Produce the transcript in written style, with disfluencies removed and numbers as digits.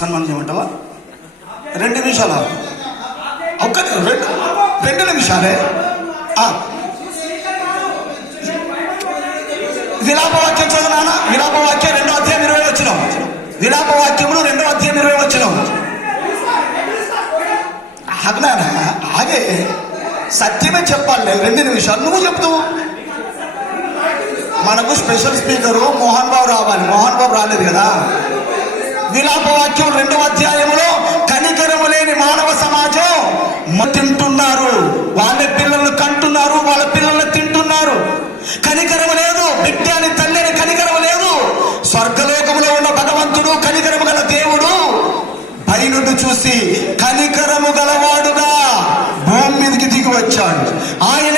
సన్మానం చేయమంటావా? 2 నిమిషాలు ఒక్క 2 నిమిషాలే. విలాపవాక్యం చదువునా? విలాపవాక్యం 2వ అధ్యాయం 20 వచ్చిన విలాపవాక్యములు 2వ అధ్యాయం 20 వచ్చిన ఆగే సత్యమే చెప్పాలి. 2 నిమిషాలు నువ్వు చెప్తావు. మనకు స్పెషల్ స్పీకరు మోహన్ బాబు రావాలి. మోహన్ బాబు రాలేదు కదా. విలాపవాక్యం 2వ అధ్యాయంలో కనికరము లేని మానవ సమాజం తింటున్నారు, వాళ్ళ పిల్లలను కంటున్నారు, వాళ్ళ పిల్లలను తింటున్నారు. కనికరము లేదు. బిడ్డ అని తల్లిని కనికరము లేదు. స్వర్గలోకంలో ఉన్న భగవంతుడు కనికరము గల దేవుడు పైనుండి చూసి కనికరము గలవాడుగా భూమి మీదకి దిగి వచ్చాడు. ఆయన